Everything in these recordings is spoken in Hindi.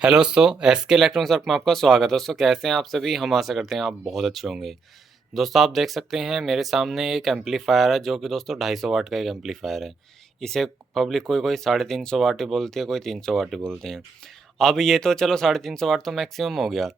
हेलो दोस्तों, एसके इलेक्ट्रॉनिक्स वर्क में आपका स्वागत है। दोस्तों कैसे हैं आप सभी? हम आशा करते हैं आप बहुत अच्छे होंगे। दोस्तों आप देख सकते हैं मेरे सामने एक एम्पलीफायर है जो कि दोस्तों 250 वाट का एक एम्पलीफायर है। इसे पब्लिक कोई 350 वाट ही बोलती है, कोई 300 वाट ही बोलते हैं। अब ये तो चलो 350 वाट तो मैक्सिमम हो गया।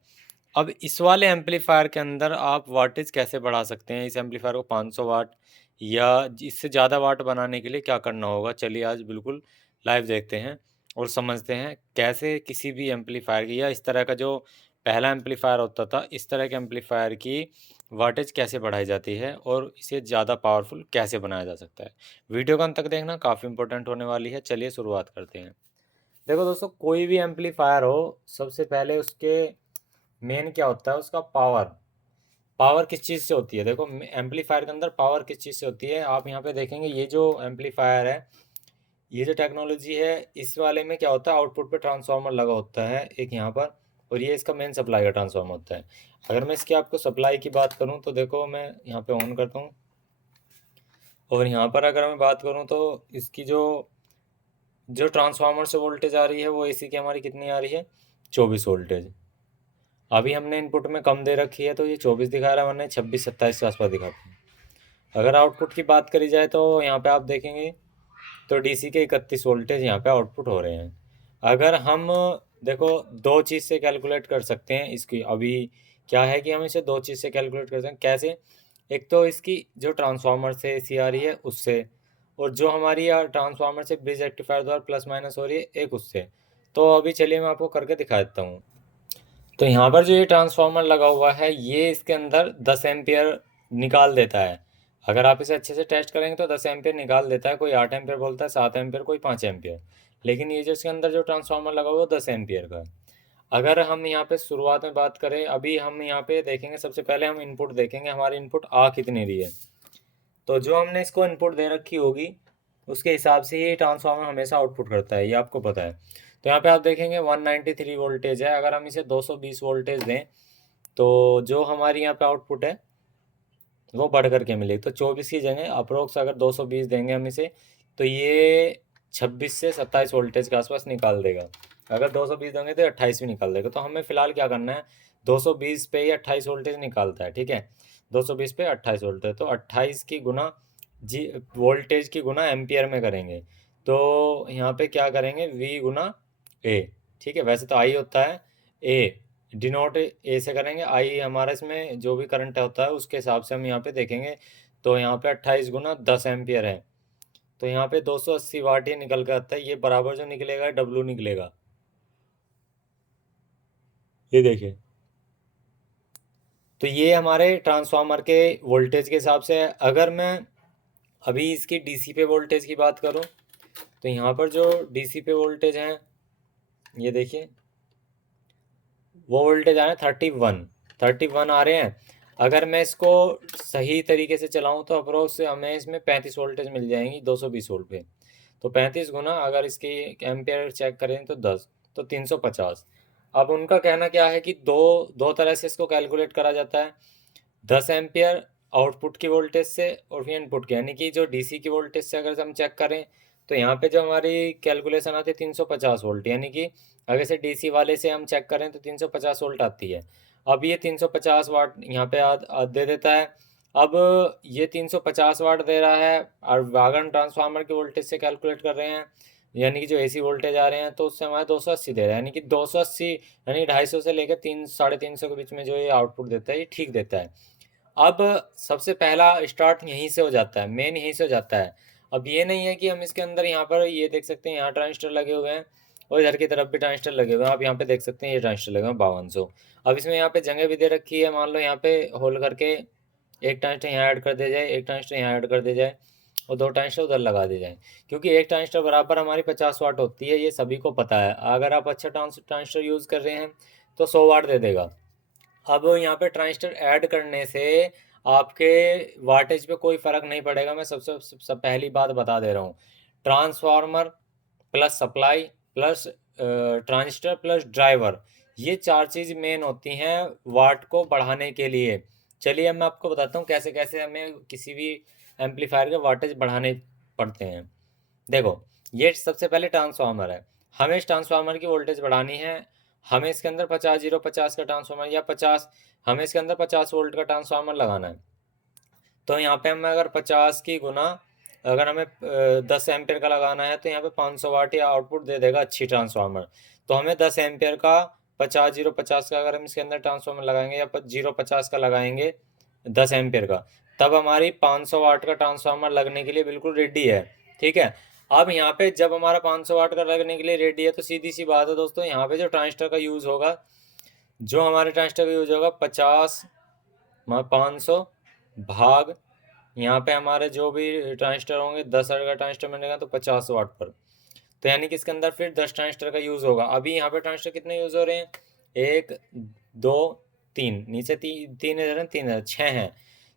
अब इस वाले एम्पलीफायर के अंदर आप वाटेज कैसे बढ़ा सकते हैं? इस एम्पलीफायर को 500 वाट या इससे ज़्यादा वाट बनाने के लिए क्या करना होगा? चलिए आज बिल्कुल लाइव देखते हैं और समझते हैं कैसे किसी भी एम्पलीफायर की या इस तरह का जो पहला एम्पलीफायर होता था, इस तरह के एम्पलीफायर की वाटेज कैसे बढ़ाई जाती है और इसे ज़्यादा पावरफुल कैसे बनाया जा सकता है। वीडियो का अंत तक देखना काफ़ी इंपॉर्टेंट होने वाली है। चलिए शुरुआत करते हैं। देखो दोस्तों, कोई भी एम्पलीफायर हो, सबसे पहले उसके मेन क्या होता है? उसका पावर। पावर किस चीज़ से होती है? देखो एम्पलीफायर के अंदर पावर किस चीज़ से होती है, आप यहाँ पे देखेंगे ये जो एम्पलीफायर है, ये जो टेक्नोलॉजी है, इस वाले में क्या होता है, आउटपुट पे ट्रांसफार्मर लगा होता है एक यहाँ पर, और ये इसका मेन सप्लाई का ट्रांसफार्मर होता है। अगर मैं इसकी आपको सप्लाई की बात करूँ तो देखो मैं यहाँ पे ऑन करता हूँ, और यहाँ पर अगर मैं बात करूँ तो इसकी जो जो ट्रांसफार्मर से वोल्टेज आ रही है वो एसी की हमारी कितनी आ रही है? 24 वोल्टेज। अभी हमने इनपुट में कम दे रखी है तो ये 24 दिखा रहा है, वरना 26-27 के आसपास दिखाता है। अगर आउटपुट की बात करी जाए तो यहाँ पे आप देखेंगे तो डीसी के 31 वोल्टेज यहाँ पे आउटपुट हो रहे हैं। अगर हम देखो दो चीज़ से कैलकुलेट कर सकते हैं इसकी। अभी क्या है कि हम इसे दो चीज़ से कैलकुलेट कर सकते हैं। कैसे? एक तो इसकी जो ट्रांसफार्मर से एसी आ रही है उससे, और जो हमारी ट्रांसफार्मर से ब्रिज रेक्टिफायर द्वारा प्लस माइनस हो रही है एक उससे। तो अभी चलिए मैं आपको करके दिखा देता हूँ। तो यहाँ पर जो ये ट्रांसफार्मर लगा हुआ है ये इसके अंदर 10 एम्पियर निकाल देता है। अगर आप इसे अच्छे से टेस्ट करेंगे तो 10 एम्पियर निकाल देता है। कोई 8 एम्पियर बोलता है, 7 एम्पियर, कोई 5 एम्पियर। लेकिन ये जो इसके अंदर जो ट्रांसफार्मर लगा हुआ है वो 10 एम्पियर का है। अगर हम यहाँ पे शुरुआत में बात करें, अभी हम यहाँ पे देखेंगे, सबसे पहले हम इनपुट देखेंगे, हमारी इनपुट आ कितनी रही है। तो जो हमने इसको इनपुट दे रखी होगी उसके हिसाब से ये ट्रांसफार्मर हमेशा आउटपुट करता है, ये आपको पता है। तो यहाँ पे आप देखेंगे 193 वोल्टेज है। अगर हम इसे 220 वोल्टेज दें तो जो हमारी यहाँ पे आउटपुट है वो बढ़ करके मिलेगी। तो 24 की जगह अप्रोक्स अगर 220 देंगे हम इसे तो ये 26 से 27 वोल्टेज के आसपास निकाल देगा। अगर 220 देंगे तो 28 भी निकाल देगा। तो हमें फ़िलहाल क्या करना है, 220 पे ही 28 वोल्टेज निकालता है, ठीक है। 220 पे 28 वोल्टेज, तो 28 की गुना जी वोल्टेज की गुना एम्पियर में करेंगे। तो यहाँ पे क्या करेंगे, वी गुना ए, ठीक है। वैसे तो आई होता है, ए डिनोट ए से करेंगे। आई हमारा इसमें जो भी करंट होता है उसके हिसाब से हम यहाँ पे देखेंगे। तो यहाँ पे 28 गुना 10 एम्पियर है, तो यहाँ पे 280 वाट ही निकल कर आता है। ये बराबर जो निकलेगा डब्लू निकलेगा, ये देखिए। तो ये हमारे ट्रांसफार्मर के वोल्टेज के हिसाब से है। अगर मैं अभी इसकी डीसी पे वोल्टेज की बात करूँ तो यहाँ पर जो डीसी पे वोल्टेज हैं ये देखिए, वो वोल्टेज आ रहे हैं 31 आ रहे हैं। अगर मैं इसको सही तरीके से चलाऊं तो अप्रोक्स हमें इसमें 35 वोल्टेज मिल जाएंगी 220 वोल्ट पे। तो 35 गुना अगर इसकी एम्पियर चेक करें तो 10, तो 350। अब उनका कहना क्या है कि दो दो तरह से इसको कैलकुलेट करा जाता है। 10 एम्पियर आउटपुट की वोल्टेज से और फिर इनपुट की, यानी कि जो डीसी की वोल्टेज से अगर हम चेक करें तो यहाँ पे जो हमारी कैलकुलेशन आती है 350 वोल्ट, यानी कि अगर इसे डीसी वाले से हम चेक करें तो 350 वोल्ट आती है। अब ये 350 वाट यहाँ पे दे देता है। अब ये 350 वाट दे रहा है और वागन ट्रांसफार्मर की वोल्टेज से कैलकुलेट कर रहे हैं, यानी कि जो एसी वोल्टेज आ रहे हैं तो उससे हमारे 280 दे रहा है, यानी कि 280 यानी 250 से लेकर 300-350 के बीच में जो ये आउटपुट देता है ये ठीक देता है। अब सबसे पहला स्टार्ट यहीं से हो जाता है, मेन यहीं से हो जाता है। अब ये नहीं है कि हम इसके अंदर यहाँ पर ये देख सकते हैं यहाँ ट्रांजिस्टर लगे हुए हैं और इधर की तरफ भी ट्रांजिस्टर लगे हुए हैं। आप यहाँ पे देख सकते हैं ये ट्रांजिस्टर लगे हुए हैं 5200। अब इसमें यहाँ पे जगह भी दे रखी है, मान लो यहाँ पे होल करके एक ट्रांजिस्टर यहाँ ऐड कर दिया जाए, एक ट्रांजिस्टर यहाँ ऐड कर दिया जाए और दो ट्रांजिस्टर उधर लगा दिए जाए, क्योंकि एक ट्रांजिस्टर बराबर हमारी 50 वाट होती है, ये सभी को पता है। अगर आप अच्छा ट्रांजिस्टर यूज़ कर रहे हैं तो 100 वाट दे देगा। अब यहाँ पे ट्रांजिस्टर ऐड करने से आपके वाटेज पे कोई फ़र्क नहीं पड़ेगा। मैं सबसे सब पहली बात बता दे रहा हूँ, transformer plus supply plus transistor plus driver, ये चार चीज़ मेन होती हैं वाट को बढ़ाने के लिए। चलिए अब मैं आपको बताता हूँ कैसे कैसे हमें किसी भी एम्पलीफायर के वाटेज बढ़ाने पड़ते हैं। देखो, ये सबसे पहले ट्रांसफार्मर है, हमें इस ट्रांसफार्मर की वोल्टेज बढ़ानी है हमें इसके अंदर 50 का ट्रांसफार्मर या 50, हमें इसके अंदर 50 वोल्ट का ट्रांसफार्मर लगाना है। तो यहाँ पे हमें अगर 50 की गुना, अगर हमें 10 एम्पियर का लगाना है तो यहाँ पे 500 वाट या आउटपुट दे देगा अच्छी ट्रांसफार्मर। तो हमें 10 एम्पियर का 50 का अगर हम इसके अंदर ट्रांसफार्मर लगाएंगे या 50 का लगाएंगे 10 एम्पियर का, तब हमारी 500 वाट का ट्रांसफार्मर लगने के लिए बिल्कुल रेडी है। ठीक है। अब यहाँ पे जब हमारा 500 वाट का लगने के लिए रेडी है तो सीधी सी बात है दोस्तों, यहाँ पे जो ट्रांजिस्टर का यूज़ होगा, जो हमारे ट्रांजिस्टर का यूज़ होगा 500 भाग, यहाँ पे हमारे जो भी ट्रांजिस्टर होंगे 10 का ट्रांजिस्टर बनेगा तो 50 वाट पर, तो यानी कि इसके अंदर फिर 10 ट्रांजिस्टर का यूज़ होगा। अभी यहाँ पे ट्रांजिस्टर कितने यूज़ हो रहे हैं, 1 2 3, नीचे तीन इधर हैं, 3 इधर, 6 हैं।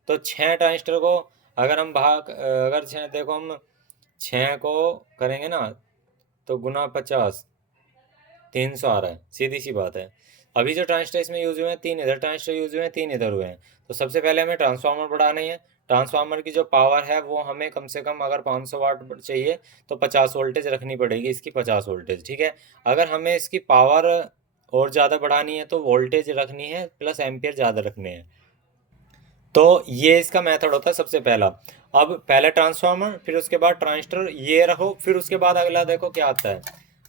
तो 6 ट्रांजिस्टर को अगर हम अगर 6 देखो, हम 6 को करेंगे ना तो गुना 50, 300 आ रहा है, सीधी सी बात है। अभी जो ट्रांजिस्टर इसमें यूज़ हुए हैं, 3 इधर ट्रांजिस्टर यूज़ हुए हैं, 3 इधर हुए हैं। तो सबसे पहले हमें ट्रांसफार्मर बढ़ाना है। ट्रांसफार्मर की जो पावर है वो हमें कम से कम, अगर 500 वाट चाहिए तो 50 वोल्टेज रखनी पड़ेगी, इसकी 50 वोल्टेज। ठीक है। अगर हमें इसकी पावर और ज़्यादा बढ़ानी है तो वोल्टेज रखनी है प्लस एम्पियर ज़्यादा रखने हैं। तो ये इसका मेथड होता है सबसे पहला। अब पहले ट्रांसफार्मर, फिर उसके बाद ट्रांजिस्टर, ये रखो, फिर उसके बाद अगला देखो क्या आता है।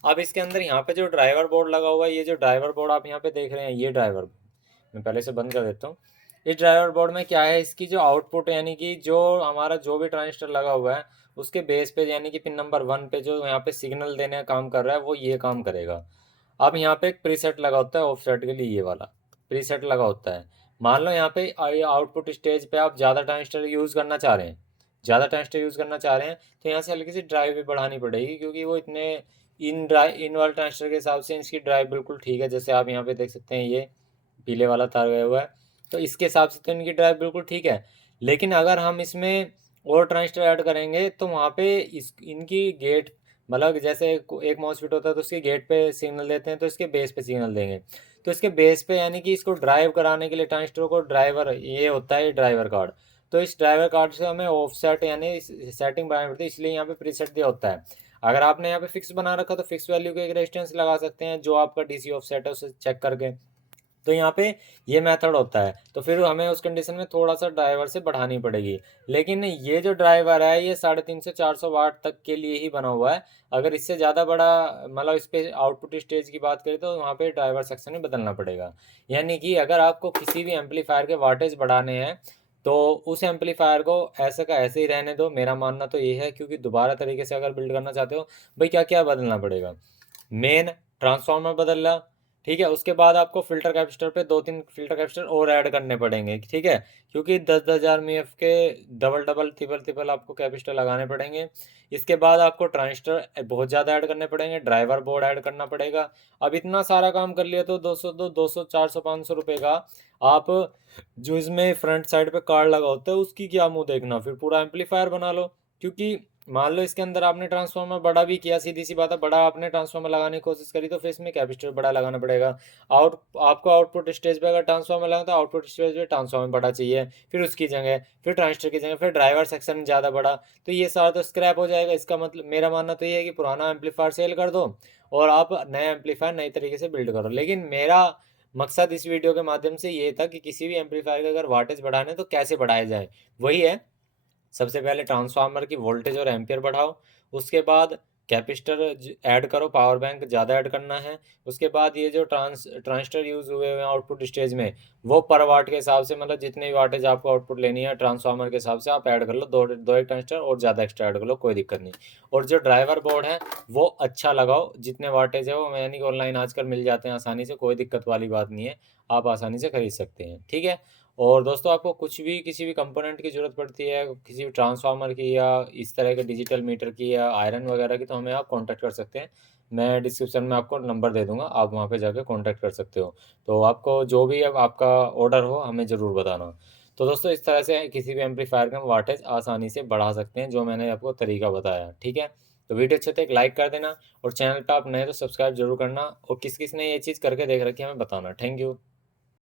अब इसके अंदर यहाँ पे जो ड्राइवर बोर्ड लगा हुआ है, ये जो ड्राइवर बोर्ड आप यहाँ पे देख रहे हैं, ये ड्राइवर बोर्ड मैं पहले से बंद कर देता हूँ। इस ड्राइवर बोर्ड में क्या है, इसकी जो आउटपुट, यानी कि जो हमारा जो भी ट्रांजिस्टर लगा हुआ है उसके बेस पे, यानी कि पिन नंबर 1 पे जो यहाँ पे सिग्नल देने का काम कर रहा है वो ये काम करेगा। अब यहाँ पे एक प्रीसेट लगा होता है ऑफसेट के लिए, ये वाला प्रीसेट लगा होता है। मान लो यहाँ पे आउटपुट स्टेज पे आप ज़्यादा ट्रांजिस्टर यूज़ करना चाह रहे हैं, ज़्यादा ट्रांजिस्टर यूज़ करना चाह रहे हैं, तो यहाँ से हल्की सी ड्राइव भी बढ़ानी पड़ेगी, क्योंकि वो इतने इन वाले ट्रांजिस्टर के हिसाब से इसकी ड्राइव बिल्कुल ठीक है। जैसे आप यहाँ पे देख सकते हैं, ये पीले वाला तार गया हुआ है, तो इसके हिसाब से तो इनकी ड्राइव बिल्कुल ठीक है। लेकिन अगर हम इसमें और ट्रांजिस्टर ऐड करेंगे तो वहाँ पे इनकी गेट, मतलब जैसे एक मॉसफेट होता है तो उसके गेट पे सिग्नल देते हैं, तो इसके बेस पे सिग्नल देंगे। तो इसके बेस पे, यानी कि इसको ड्राइव कराने के लिए ट्रांजिस्टर को ड्राइवर, ये होता है ड्राइवर कार्ड। तो इस ड्राइवर कार्ड से हमें ऑफसेट यानी सेटिंग बनानी पड़ती है, इसलिए यहाँ पे प्रीसेट दिया होता है। अगर आपने यहाँ पे फिक्स बना रखा तो फिक्स वैल्यू के एक रेजिस्टेंस लगा सकते हैं, जो आपका डीसी ऑफसेट है उसे चेक करके। तो यहाँ पे ये मेथड होता है। तो फिर हमें उस कंडीशन में थोड़ा सा ड्राइवर से बढ़ानी पड़ेगी। लेकिन ये जो ड्राइवर है ये 350 से 400 वाट तक के लिए ही बना हुआ है। अगर इससे ज़्यादा बड़ा, मतलब इस पे आउटपुट स्टेज की बात करें तो वहाँ पे ड्राइवर सेक्शन में बदलना पड़ेगा। यानी कि अगर आपको किसी भी एम्पलीफायर के वाटेज बढ़ाने हैं तो उस एम्पलीफायर को ऐसे का ऐसे ही रहने दो, मेरा मानना तो ये है। क्योंकि दोबारा तरीके से अगर बिल्ड करना चाहते हो, भाई क्या क्या बदलना पड़ेगा, मेन ट्रांसफार्मर बदलना, ठीक है। उसके बाद आपको फिल्टर कैपेसिटर पे 2-3 फिल्टर कैपेसिटर और ऐड करने पड़ेंगे, ठीक है। क्योंकि 10,000 एमएफ के डबल डबल ट्रिपल ट्रिपल आपको कैपेसिटर लगाने पड़ेंगे। इसके बाद आपको ट्रांजिस्टर बहुत ज़्यादा ऐड करने पड़ेंगे, ड्राइवर बोर्ड ऐड करना पड़ेगा। अब इतना सारा काम कर लिया तो 200 400 500 रुपये का आप, जो इसमें फ्रंट साइड पे कार्ड लगा होता है उसकी क्या मुंह देखना, फिर पूरा एम्पलीफायर बना लो। क्योंकि मान लो इसके अंदर आपने ट्रांसफार्मर बड़ा भी किया, सीधी सी बात है, बड़ा आपने ट्रांसफार्मर लगाने की कोशिश करी तो फिर इसमें कैपेसिटर बड़ा लगाना पड़ेगा। आपको आउटपुट स्टेज पे अगर ट्रांसफार्मर लगाना तो आउटपुट स्टेज पे ट्रांसफार्मर बड़ा चाहिए, फिर उसकी जगह फिर ट्रांजिस्टर की जगह फिर ड्राइवर सेक्शन ज़्यादा बड़ा, तो ये सारा तो स्क्रैप हो जाएगा। इसका मतलब मेरा मानना तो ये है कि पुराना एम्पलीफायर सेल कर दो और आप नया एम्पलीफायर नई तरीके से बिल्ड करो। लेकिन मेरा मकसद इस वीडियो के माध्यम से ये था कि किसी भी एम्पलीफायर का अगर वाटेज बढ़ाने तो कैसे बढ़ाया जाए, वही है। सबसे पहले ट्रांसफार्मर की वोल्टेज और एम्पियर बढ़ाओ, उसके बाद कैपेसिटर ऐड करो, पावर बैंक ज़्यादा ऐड करना है। उसके बाद ये जो ट्रांजिस्टर यूज़ हुए हुए हैं आउटपुट स्टेज में, वो पर वाट के हिसाब से, मतलब जितने भी वाटेज आपको आउटपुट लेनी है ट्रांसफार्मर के हिसाब से आप ऐड कर लो, दो एक ट्रांजिस्टर और ज़्यादा एक्स्ट्रा ऐड कर लो, कोई दिक्कत नहीं। और जो ड्राइवर बोर्ड है वो अच्छा लगाओ, जितने वाटेज है वो यानी कि ऑनलाइन आजकल मिल जाते हैं आसानी से, कोई दिक्कत वाली बात नहीं है, आप आसानी से खरीद सकते हैं, ठीक है। और दोस्तों आपको कुछ भी किसी भी कंपोनेंट की ज़रूरत पड़ती है, किसी भी ट्रांसफार्मर की या इस तरह के डिजिटल मीटर की या आयरन वगैरह की, तो हमें आप कांटेक्ट कर सकते हैं। मैं डिस्क्रिप्शन में आपको नंबर दे दूंगा, आप वहां पे जाकर कांटेक्ट कर सकते हो। तो आपको जो भी अब आपका ऑर्डर हो हमें ज़रूर बताना। तो दोस्तों इस तरह से किसी भी एम्पलीफायर का वाटेज आसानी से बढ़ा सकते हैं, जो मैंने आपको तरीका बताया, ठीक है। तो वीडियो अच्छे तो एक लाइक कर देना और चैनल पर आप नए तो सब्सक्राइब जरूर करना, और किस किस ने ये चीज़ करके देख रखी है हमें बताना। Thank you.